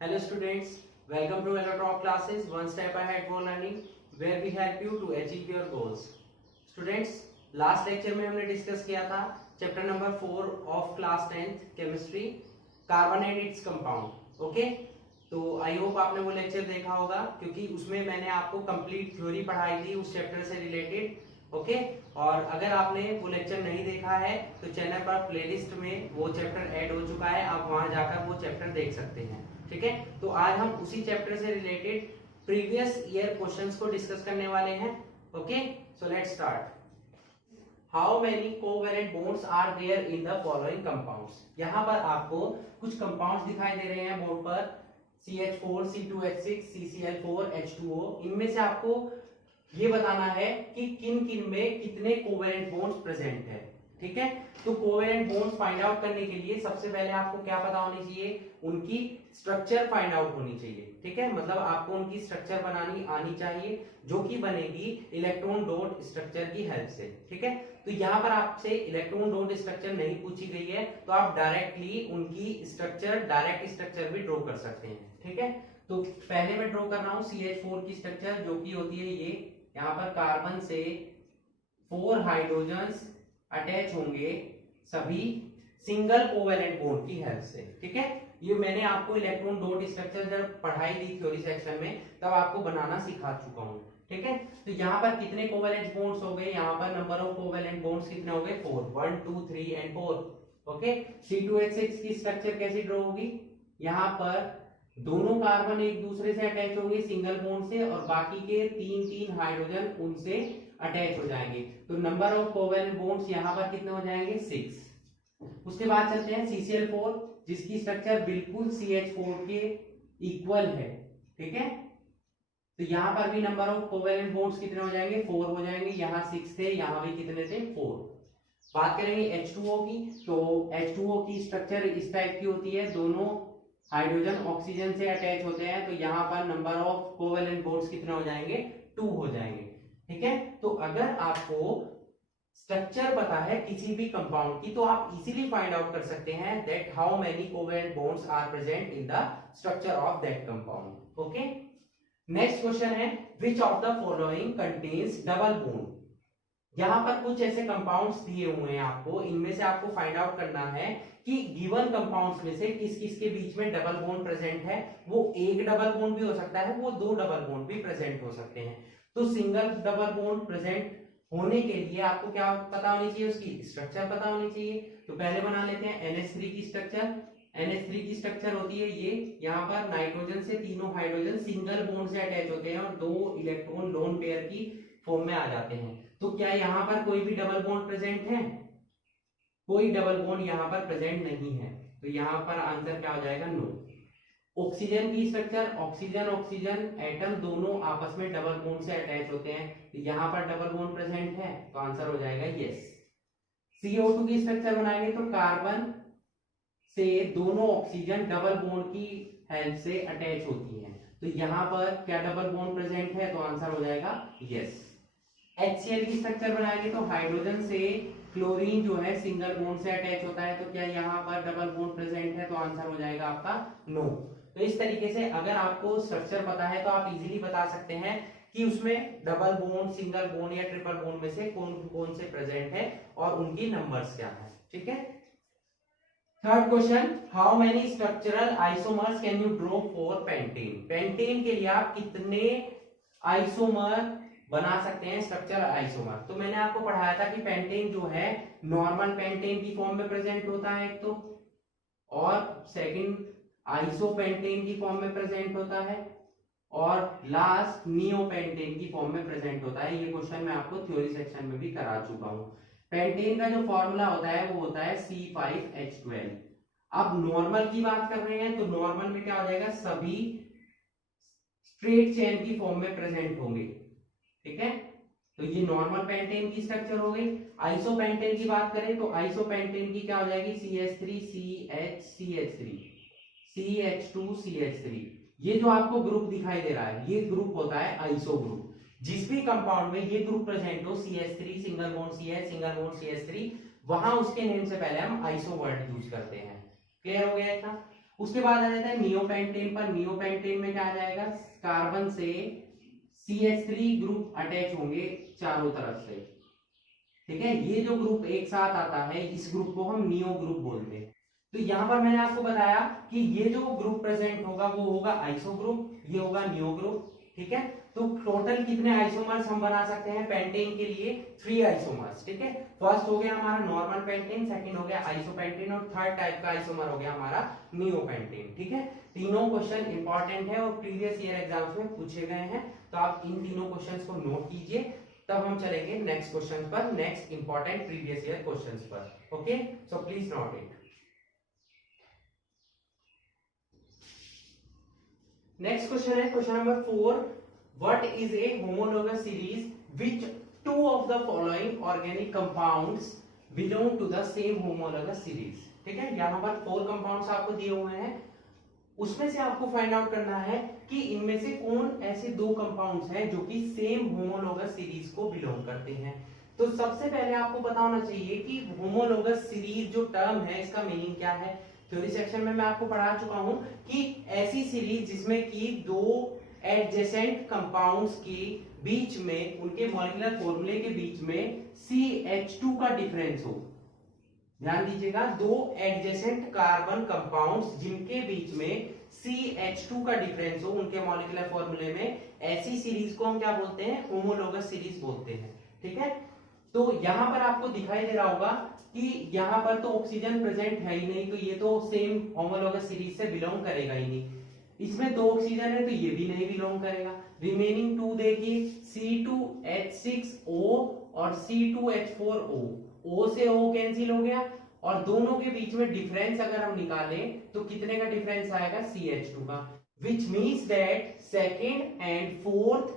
Hello students, welcome to Electron classes, one step ahead for learning, where we help you to achieve your goals. Students, last lecture में हमने discuss किया था chapter number 4 of class 10th chemistry, carbon and its compound. Okay, तो I hope आपने वो lecture देखा होगा क्योंकि उसमें मैंने आपको कंप्लीट थ्योरी पढ़ाई थी उस चैप्टर से रिलेटेड. ओके, और अगर आपने वो लेक्चर नहीं देखा है तो चैनल पर प्लेलिस्ट में वो चैप्टर ऐड हो चुका है, आप वहां जाकर वो चैप्टर देख सकते हैं. ठीक है, तो आज हम उसी चैप्टर से रिलेटेड प्रीवियस ईयर क्वेश्चंस को डिस्कस करने वाले हैं. Okay, so let's start. How many covalent bonds are there in the following compounds. यहाँ पर आपको कुछ कंपाउंड्स दिखाई दे रहे हैं बोर्ड पर, CH4, C2H6, CCl4, H2O. इनमें से आपको ये बताना है कि किन किन में कितने कोवेलेंट बॉन्ड्स प्रेजेंट है. ठीक है, तो कोवेलेंट बॉन्ड्स फाइंड आउट करने के लिए सबसे पहले आपको क्या पता होनी चाहिए, उनकी स्ट्रक्चर फाइंड आउट होनी चाहिए. ठीक है, मतलब आपको उनकी स्ट्रक्चर बनानी आनी चाहिए जो कि बनेगी इलेक्ट्रॉन डॉट स्ट्रक्चर की हेल्प से. ठीक है, तो यहाँ पर आपसे इलेक्ट्रॉन डॉट स्ट्रक्चर नहीं पूछी गई है तो आप डायरेक्टली उनकी स्ट्रक्चर, डायरेक्ट स्ट्रक्चर भी ड्रॉ कर सकते हैं. ठीक है, तो पहले मैं ड्रॉ कर रहा हूँ CH4 की स्ट्रक्चर जो कि होती है ये. यहाँ पर कार्बन से 4 हाइड्रोजन्स अटैच होंगे सभी सिंगल कोवेलेंट बॉन्ड की हेल्प से. ठीक है, ये मैंने आपको इलेक्ट्रॉन डॉट स्ट्रक्चर जब पढ़ाई दी थ्योरी सेक्शन में तब आपको बनाना सिखा चुका हूँ. ठीक है, तो यहाँ पर कितने कोवेलेंट बॉन्ड्स हो गए, यहाँ पर नंबर ऑफ कोवेलेंट बॉन्ड्स कितने हो गए, 4. 1 2 3 एंड 4. ओके, C2H6 की स्ट्रक्चर कैसी ड्रॉ होगी, यहाँ पर दोनों कार्बन एक दूसरे से अटैच होंगे सिंगल बॉन्ड से और बाकी के 3 हाइड्रोजन उनसे अटैच हो जाएंगे. तो नंबर ऑफ कोवेलेंट बॉन्ड्स यहाँ पर कितने हो जाएंगे, 6. उसके बाद चलते हैं CCl4 जिसकी स्ट्रक्चर बिल्कुल CH4 के इक्वल है. ठीक है, तो यहाँ पर भी नंबर ऑफ कोवेलेंट बॉन्ड्स कितने हो जाएंगे, 4 हो जाएंगे. यहाँ 6 थे, यहाँ भी कितने थे, 4. बात करेंगे H2O की, तो H2O की स्ट्रक्चर इस टाइप की होती है, दोनों हाइड्रोजन ऑक्सीजन से अटैच होते हैं. तो यहाँ पर नंबर ऑफ कोवेलेंट बॉन्ड्स कितने हो जाएंगे, 2 हो जाएंगे. ठीक है, तो अगर आपको स्ट्रक्चर पता है किसी भी कंपाउंड की तो आप इजीली फाइंड आउट कर सकते हैं that how many covalent bonds are present in the structure of that compound. Okay, next question है which of the following contains double bond. यहाँ पर कुछ ऐसे कंपाउंड्स दिए हुए हैं आपको, इनमें से आपको फाइंड आउट करना है कि गिवन कंपाउंड्स में से किस किस के बीच में डबल बॉन्ड प्रेजेंट है. वो एक डबल बॉन्ड भी हो सकता है, वो 2 डबल बॉन्ड भी प्रेजेंट हो सकते हैं. तो सिंगल डबल बॉन्ड प्रेजेंट होने के लिए आपको क्या पता होनी चाहिए, उसकी स्ट्रक्चर पता होनी चाहिए. तो पहले बना लेते हैं NH3 की स्ट्रक्चर. NH3 की स्ट्रक्चर होती है ये, यहाँ पर नाइट्रोजन से तीनों हाइड्रोजन सिंगल बॉन्ड से अटैच होते हैं और 2 इलेक्ट्रॉन लोन पेयर की फॉर्म में आ जाते हैं. तो क्या यहाँ पर कोई भी डबल बॉन्ड प्रेजेंट है, कोई डबल बॉन्ड यहाँ पर प्रेजेंट नहीं है. तो यहाँ पर आंसर क्या हो जाएगा, नो. ऑक्सीजन की स्ट्रक्चर, ऑक्सीजन ऑक्सीजन एटम दोनों आपस में डबल बॉन्ड से अटैच होते हैं. तो यहाँ पर डबल बॉन्ड प्रेजेंट है तो आंसर हो जाएगा यस. CO2 की स्ट्रक्चर बनाएंगे तो कार्बन से दोनों ऑक्सीजन डबल बॉन्ड की हेल्प से अटैच होती हैं. तो यहाँ पर क्या डबल बॉन्ड प्रेजेंट है तो आंसर हो जाएगा यस. HCl की स्ट्रक्चर बनाएंगे तो हाइड्रोजन से क्लोरीन जो है सिंगल बॉन्ड से अटैच होता है. तो क्या यहाँ पर डबल बॉन्ड प्रेजेंट है तो आंसर हो जाएगा आपका नो. तो इस तरीके से अगर आपको स्ट्रक्चर पता है तो आप इजीली बता सकते हैं कि उसमें डबल बॉन्ड, सिंगल बॉन्ड या ट्रिपल बॉन्ड में से कौन कौन से प्रेजेंट है और उनकी नंबर्स क्या है. ठीक है, third question, how many structural isomers can you draw for pentane. Pentane के लिए आप कितने आइसोमर बना सकते हैं, स्ट्रक्चर आइसोमर. तो मैंने आपको पढ़ाया था कि पेंटेन जो है नॉर्मल पेंटेन की फॉर्म में प्रेजेंट होता है एक तो, और सेकंड आइसोपेंटेन की फॉर्म में प्रेजेंट होता है, और लास्ट नियोपेंटेन की फॉर्म में प्रेजेंट होता है. ये क्वेश्चन मैं आपको थ्योरी सेक्शन में भी करा चुका हूं. पेंटेन का जो फॉर्मूला होता है वो होता है C5H12. अब नॉर्मल की बात कर रहे हैं तो नॉर्मल में क्या हो जाएगा, सभी स्ट्रेट चेन की फॉर्म में प्रेजेंट होंगे. ठीक है, तो ये नॉर्मल पेंटेन की स्ट्रक्चर हो गई. आइसोपेंटेन की बात करें तो आइसोपेंटेन की क्या हो जाएगी, CH3 CH CH3 CH2 CH3. ये जो आपको ग्रुप दिखाई दे रहा है ये ग्रुप होता है आइसो ग्रुप. जिस भी कंपाउंड में ये ग्रुप प्रेजेंट हो, CH3 single bond CH single bond CH3, वहां उसके नेम से पहले हम आइसो वर्ड यूज करते हैं. क्लियर हो गया इतना. उसके बाद आ जाता है नियोपेंटेन पर। नियोपेंटेन में क्या आ जाएगा, कार्बन से CH3 ग्रुप अटैच होंगे चारों तरफ से, ठीक है। ये जो ग्रुप एक साथ आता है इस ग्रुप को हम नियो ग्रुप बोलते हैं। तो यहां पर मैंने आपको बताया कि ये जो ग्रुप प्रेजेंट होगा वो होगा आइसो ग्रुप, ये होगा नियो ग्रुप, ठीक है। तो टोटल कितने आइसोमर्स हम बना सकते हैं पेंटेन के लिए, 3 आइसोमर्स, ठीक है। फर्स्ट हो गया हमारा नॉर्मल पेंटेन, सेकंड हो गया आइसोपेंटेन और थर्ड टाइप का आइसोमर हो गया हमारा नियोपेंटेन, ठीक है। तीनों क्वेश्चन इंपॉर्टेंट है और प्रीवियस ईयर एग्जाम्स में पूछे गए हैं, तो आप इन तीनों क्वेश्चंस को नोट कीजिए। तब हम चलेंगे नेक्स्ट क्वेश्चन पर, next important previous year questions पर, okay. So please note it. Next question है question number 4, what is a homologous series which two of the following organic compounds belong to the same homologous series, ठीक है। यहां पर 4 compounds आपको दिए हुए हैं, उसमें से आपको फाइंड आउट करना है कि इनमें से कौन ऐसे 2 कंपाउंड्स हैं जो कि सेम होमोलोगस सीरीज को बिलोंग करते हैं। तो सबसे पहले आपको पता होना चाहिए कि होमोलोगस सीरीज जो टर्म है इसका मीनिंग क्या है। थ्योरी सेक्शन में मैं आपको पढ़ा चुका हूं कि ऐसी सीरीज जिसमें कि 2 एडजेसेंट कंपाउंड्स के बीच में, उनके मॉलिक्यूलर फॉर्मूले के बीच में CH2 का डिफरेंस हो। ध्यान दीजिएगा, 2 एडजेसेंट कार्बन कंपाउंड्स जिनके बीच में CH2 का डिफरेंस हो उनके मॉलिक्यूलर फॉर्मूले में, ऐसी सीरीज को हम क्या बोलते हैं, होमोलोगस सीरीज बोलते हैं, ठीक है। तो यहां पर आपको दिखाई दे रहा होगा कि यहां पर तो ऑक्सीजन प्रेजेंट है ही नहीं, तो ये तो सेम होमोलोगस सीरीज से बिलोंग करेगा ही नहीं। इसमें 2 ऑक्सीजन है तो ये भी नहीं बिलोंग करेगा। रिमेनिंग 2 देखिए, C2H6O और C2H4O, O से O कैंसिल हो गया और दोनों के बीच में डिफरेंस अगर हम निकालें तो कितने का डिफरेंस आएगा, CH2 का, which means that second and fourth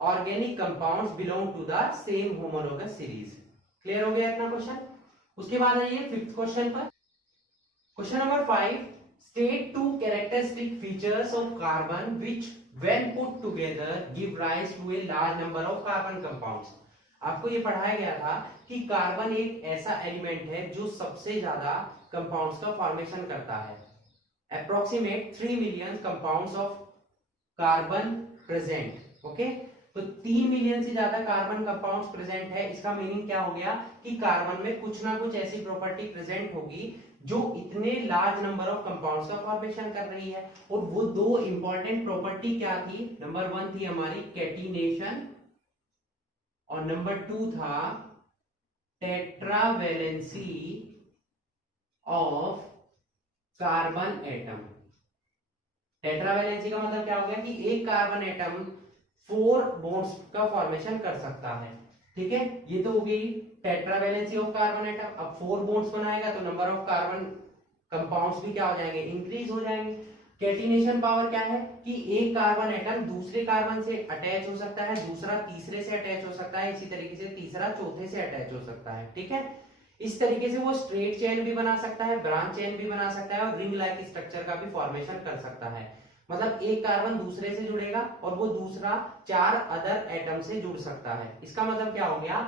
organic compounds belong to the same homologous series। Clear हो गया इतना क्वेश्चन। उसके बाद आइए 5th क्वेश्चन पर। Question number 5, state 2 characteristic features of carbon which when put together give rise to a large number of carbon compounds। आपको ये पढ़ाया गया था कि कार्बन एक ऐसा एलिमेंट है जो सबसे ज्यादा कंपाउंड्स का फॉर्मेशन करता है। Approximate 3 million compounds of carbon present, okay. तो 3 मिलियन से ज्यादा कार्बन कंपाउंड्स प्रेजेंट है, इसका मीनिंग क्या हो गया कि कार्बन में कुछ ना कुछ ऐसी प्रॉपर्टी प्रेजेंट होगी जो इतने लार्ज नंबर ऑफ कंपाउंड्स का फॉर्मेशन कर रही है। और वो 2 इंपॉर्टेंट प्रॉपर्टी क्या थी, नंबर 1 थी हमारी कैटिनेशन और नंबर 2 था tetravalency of carbon atom. Tetravalency का मतलब क्या हो गया कि एक कार्बन एटम 4 बॉन्ड्स का फॉर्मेशन कर सकता है, ठीक है। ये तो हो गई टेट्रावैलेंसी ऑफ कार्बन एटम। अब 4 बॉन्ड्स बनाएगा तो नंबर ऑफ कार्बन कंपाउंड्स भी क्या हो जाएंगे, इंक्रीज हो जाएंगे। कैटिनेशन पावर क्या है कि एक कार्बन एटम दूसरे कार्बन से अटैच हो सकता है, दूसरा तीसरे से अटैच हो सकता है, इसी तरीके से तीसरा चौथे से अटैच हो सकता है, ठीक है। इस तरीके से वो स्ट्रेट चेन भी बना सकता है, ब्रांच चेन भी बना सकता है और रिंग लाइक स्ट्रक्चर का भी फॉर्मेशन कर सकता है। मतलब एक कार्बन दूसरे से जुड़ेगा और वो दूसरा 4 अदर एटम से जुड़ सकता है। इसका मतलब क्या हो गया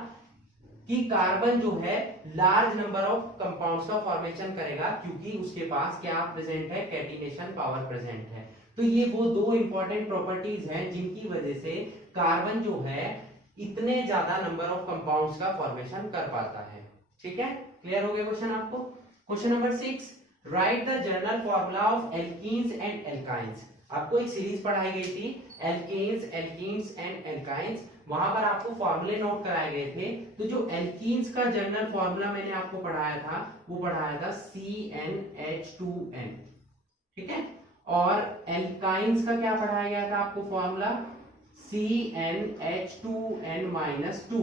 कि कार्बन जो है लार्ज नंबर ऑफ कंपाउंड्स का फॉर्मेशन करेगा क्योंकि उसके पास क्या प्रेजेंट है, कैटिनेशन पावर प्रेजेंट है। तो ये वो 2 इंपॉर्टेंट प्रॉपर्टीज हैं जिनकी वजह से कार्बन जो है इतने ज्यादा नंबर ऑफ कंपाउंड्स का फॉर्मेशन कर पाता है, ठीक है। क्लियर हो गया क्वेश्चन आपको। Question number 6, right the general formula of alkenes and alkynes. आपको एक सीरीज पढ़ाई गई थी एल्केन्स, एल्कीन्स एंड एल्काइंस, वहां पर आपको फॉर्मूले नोट कराए गए थे। तो जो एल्कीन्स का जनरल फॉर्मूला मैंने आपको पढ़ाया था वो पढ़ाया था CnH2n, ठीक है। और एल्काइंस का क्या पढ़ाया गया था आपको फॉर्मूला, CnH2n-2,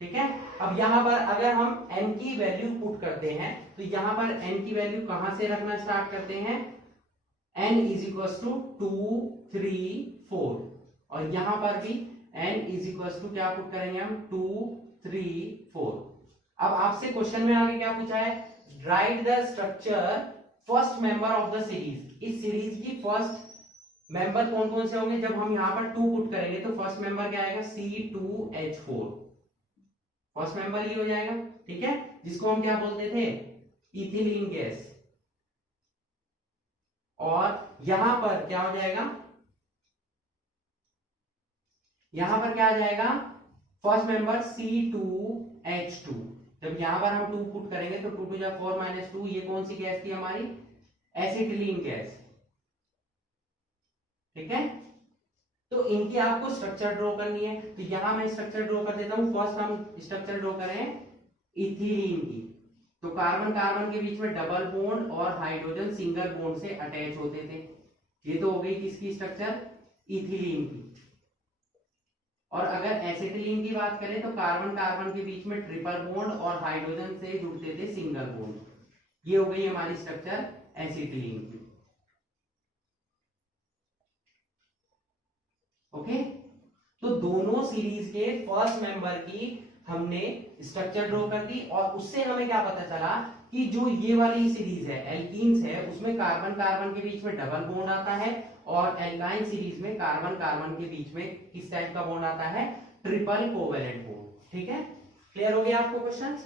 ठीक है। अब यहां पर अगर हम n की वैल्यू पुट करते हैं तो यहां पर n की वैल्यू कहां से रखना स्टार्ट करते हैं, n इज इक्वल टू 2, 3, 4 और यहां पर भी n इज इक्वल टू क्या पुट करेंगे हम, 2, 3, 4। अब आपसे क्वेश्चन में आगे क्या पूछा है, right the structure first member of the series. इस सीरीज की फर्स्ट मेंबर कौन कौन से होंगे, जब हम यहां पर 2 पुट करेंगे तो फर्स्ट मेंबर क्या आएगा, C2H4, फर्स्ट मेंबर ही हो जाएगा, ठीक है, जिसको हम क्या बोलते थे, इथिलीन गैस। और यहां पर क्या हो जाएगा, यहां पर क्या आ जाएगा, फर्स्ट मेंबर C2H2। जब यहां पर हम 2 पुट करेंगे तो 2 2 4 माइनस 2, ये कौन सी गैस थी हमारी, एसिटिलीन गैस। ठीक है, तो इनकी आपको स्ट्रक्चर ड्रॉ करनी है। तो यहां मैं स्ट्रक्चर ड्रॉ कर देता हूं। फर्स्ट हम स्ट्रक्चर ड्रॉ करें इथिलीन की। तो कार्बन कार्बन के बीच में डबल बॉन्ड और हाइड्रोजन सिंगल बॉन्ड से अटैच होते थे। ये तो हो गई किसकी स्ट्रक्चर, इथिलीन की। और अगर एसिटिलीन की बात करें तो कार्बन कार्बन के बीच में ट्रिपल बॉन्ड और हाइड्रोजन से जुड़ते थे सिंगल बॉन्ड। ये हो गई हमारी स्ट्रक्चर एसिटिलीन की। ओके, तो दोनों सीरीज के फर्स्ट मेंबर की हमने स्ट्रक्चर ड्रॉ कर दी, और उससे हमें क्या पता चला कि जो ये वाली सीरीज है एल्कीन्स है, उसमें कार्बन कार्बन के बीच में डबल बॉन्ड आता है, और एल्काइन सीरीज में कार्बन कार्बन के बीच में किस टाइप का बॉन्ड आता है, ट्रिपल कोवेलेंट बॉन्ड। ठीक है, क्लियर हो गया आपको क्वेश्चंस?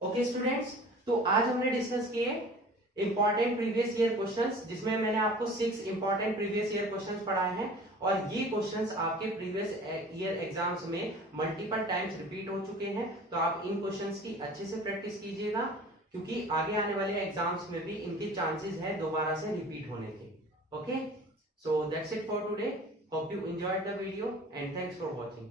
ओके स्टूडेंट्स, तो आज हमने डिस्कस किए इंपॉर्टेंट प्रीवियस ईयर क्वेश्चंस, जिसमें मैंने आपको 6 इंपॉर्टेंट प्रीवियस ईयर क्वेश्चंस पढ़ाए हैं, और ये क्वेश्चंस आपके प्रीवियस ईयर एग्जाम्स में मल्टीपल टाइम्स रिपीट हो चुके हैं। तो आप इन क्वेश्चंस की अच्छे से प्रैक्टिस कीजिएगा, क्योंकि आगे आने वाले एग्जाम्स में भी इनके चांसेस है दोबारा से रिपीट होने के। Okay, so that's it for today. Hope you enjoyed the video and thanks for watching.